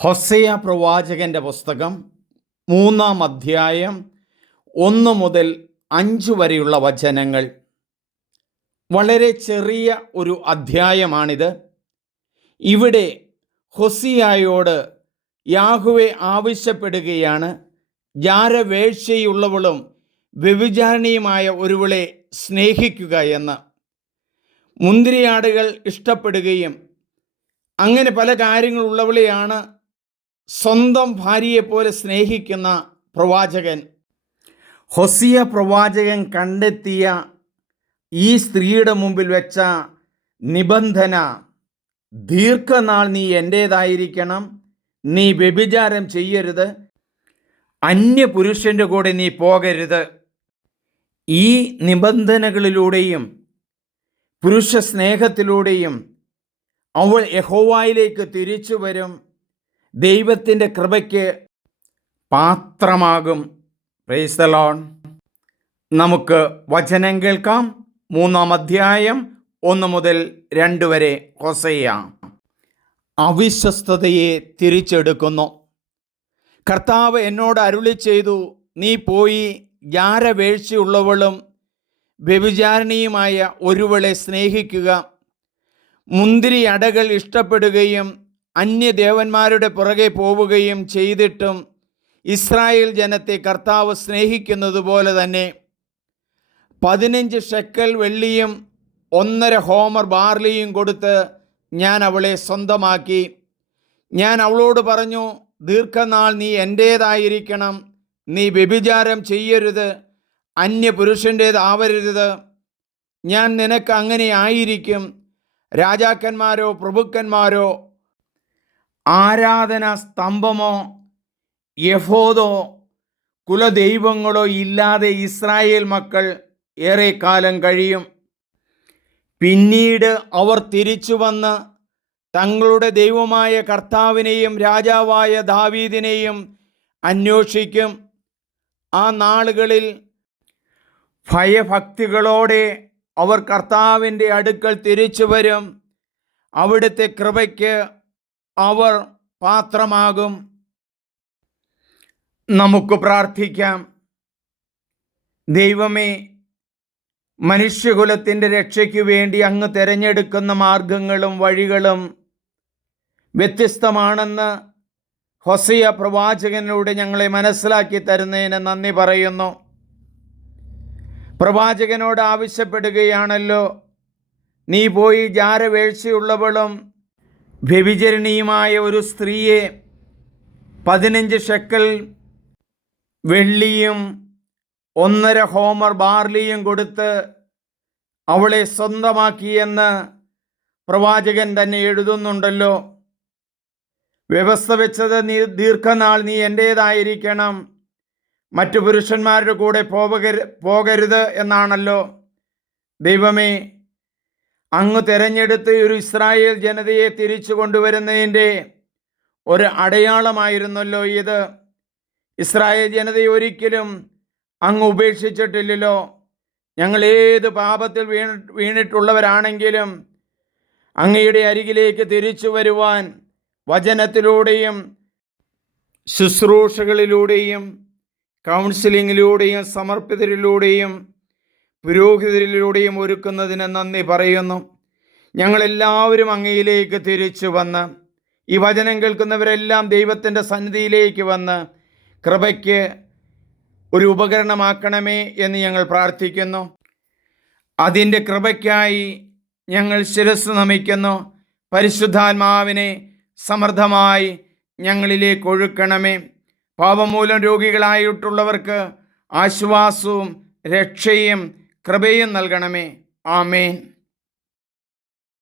ഹോസേയ പ്രവാചകൻ്റെ പുസ്തകം 3-ാം അധ്യായം 1 മുതൽ 5 വരെയുള്ള വചനങ്ങൾ. വളരെ ചെറിയ ഒരു അധ്യായമാണിത്. ഇവിടെ ഹോസിയായോട് യാഹ്വേ ആവശ്യപ്പെടുകയാണ്, ജാരവേഴ്ചയുള്ളവളും വ്യഭിചാരിണിയുമായ ഒരുവളെ സ്നേഹിക്കുക എന്ന്. മുന്തിരിയാടുകൾ ഇഷ്ടപ്പെടുകയും അങ്ങനെ പല കാര്യങ്ങളുള്ളവളെയാണ് സ്വന്തം ഭാര്യയെപ്പോലെ സ്നേഹിക്കുന്ന പ്രവാചകൻ. ഹോസിയ പ്രവാചകൻ കണ്ടെത്തിയ ഈ സ്ത്രീയുടെ മുമ്പിൽ വെച്ച നിബന്ധന, ദീർഘനാൾ നീ എൻ്റേതായിരിക്കണം, നീ വ്യഭിചാരം ചെയ്യരുത്, അന്യപുരുഷൻ്റെ കൂടെ നീ പോകരുത്. ഈ നിബന്ധനകളിലൂടെയും പുരുഷ സ്നേഹത്തിലൂടെയും അവൾ യഹോവയിലേക്ക് തിരിച്ചു വരും, ദൈവത്തിൻ്റെ കൃപയ്ക്ക് പാത്രമാകും. Praise the Lord. നമുക്ക് വചനം കേൾക്കാം. 3-ാം അധ്യായം 1 മുതൽ 2 വരെ. ഹോസേയ അവിശ്വസ്തതയെ തിരിച്ചെടുക്കുന്നു. കർത്താവ് എന്നോട് അരുളി ചെയ്തു, നീ പോയി ജാരവേഴ്ചയുള്ളവളും വ്യഭിചാരിണിയുമായ ഒരുവളെ സ്നേഹിക്കുക. മുന്തിരി അടകൾ ഇഷ്ടപ്പെടുകയും അന്യദേവന്മാരുടെ പുറകെ പോവുകയും ചെയ്തിട്ടും ഇസ്രായേൽ ജനത്തെ കർത്താവ് സ്നേഹിക്കുന്നത് പോലെ തന്നെ 15 ഷെക്കൽ വെള്ളിയും 1.5 ഹോമർ ബാർലിയും കൊടുത്ത് ഞാൻ അവളെ സ്വന്തമാക്കി. ഞാൻ അവളോട് പറഞ്ഞു, ദീർഘനാൾ നീ എൻ്റേതായിരിക്കണം, നീ വ്യഭിചാരം ചെയ്യരുത്, അന്യപുരുഷൻ്റേതാവരുത്. ഞാൻ നിനക്ക് അങ്ങനെ ആയിരിക്കും. രാജാക്കന്മാരോ പ്രഭുക്കന്മാരോ ആരാധനാ സ്തംഭമോ യഹോദോ കുലദൈവങ്ങളോ ഇല്ലാതെ ഇസ്രായേൽ മക്കൾ ഏറെക്കാലം കഴിയും. പിന്നീട് അവർ തിരിച്ചു വന്ന് തങ്ങളുടെ ദൈവമായ കർത്താവിനെയും രാജാവായ ദാവീദിനെയും അന്വേഷിക്കും. ആ നാളുകളിൽ ഭയഭക്തികളോടെ അവർ കർത്താവിൻ്റെ അടുക്കൽ തിരിച്ചു വരും. അവിടുത്തെ കൃപയ്ക്ക് അവർ പാത്രമാകും. നമുക്ക് പ്രാർത്ഥിക്കാം. ദൈവമേ, മനുഷ്യകുലത്തിൻ്റെ രക്ഷയ്ക്ക് വേണ്ടി അങ്ങ് തിരഞ്ഞെടുക്കുന്ന മാർഗങ്ങളും വഴികളും വ്യത്യസ്തമാണെന്ന് ഹോസേയ പ്രവാചകനിലൂടെ ഞങ്ങളെ മനസ്സിലാക്കി തരുന്നതിന് നന്ദി പറയുന്നു. പ്രവാചകനോട് ആവശ്യപ്പെടുകയാണല്ലോ, നീ പോയി ജാരവേഴ്ചയുള്ളവളും വ്യഭിചാരിണിയുമായ ഒരു സ്ത്രീയെ 15 ഷെക്കൽ വെള്ളിയും 1.5 ഹോമർ ബാർലിയും കൊടുത്ത് അവളെ സ്വന്തമാക്കിയെന്ന് പ്രവാചകൻ തന്നെ എഴുതുന്നുണ്ടല്ലോ. വ്യവസ്ഥ വെച്ചത്, ദീർഘനാൾ നീ എൻ്റേതായിരിക്കണം, മറ്റു പുരുഷന്മാരുടെ കൂടെ പോകരുത് എന്നാണല്ലോ. ദൈവമേ, അങ്ങ് തിരഞ്ഞെടുത്ത് ഒരു ഇസ്രായേൽ ജനതയെ തിരിച്ചു കൊണ്ടുവരുന്നതിൻ്റെ ഒരു അടയാളമായിരുന്നല്ലോ ഇത്. ഇസ്രായേൽ ജനതയെ ഒരിക്കലും അങ്ങ് ഉപേക്ഷിച്ചിട്ടില്ലല്ലോ. ഞങ്ങൾ ഏത് പാപത്തിൽ വീണിട്ടുള്ളവരാണെങ്കിലും അങ്ങയുടെ അരികിലേക്ക് തിരിച്ചു വരുവാൻ വചനത്തിലൂടെയും ശുശ്രൂഷകളിലൂടെയും കൗൺസിലിങ്ങിലൂടെയും സമർപ്പിതരിലൂടെയും പുരോഹിതരിലൂടെയും ഒരുക്കുന്നതിന് നന്ദി പറയുന്നു. ഞങ്ങളെല്ലാവരും അങ്ങയിലേക്ക് തിരിച്ചു വന്ന്, ഈ വചനം കേൾക്കുന്നവരെല്ലാം ദൈവത്തിൻ്റെ സന്നിധിയിലേക്ക് വന്ന് കൃപയ്ക്ക് ഒരു ഉപകരണമാക്കണമേ എന്ന് ഞങ്ങൾ പ്രാർത്ഥിക്കുന്നു. അതിൻ്റെ കൃപയ്ക്കായി ഞങ്ങൾ ശിരസ്സ് നമിക്കുന്നു. പരിശുദ്ധാത്മാവിനെ സമൃദ്ധമായി ഞങ്ങളിലേക്ക് ഒഴുക്കണമേ. പാപം മൂലം രോഗികളായിട്ടുള്ളവർക്ക് ആശ്വാസവും രക്ഷയും കൃപയും നൽകണമേ. ആമേൻ.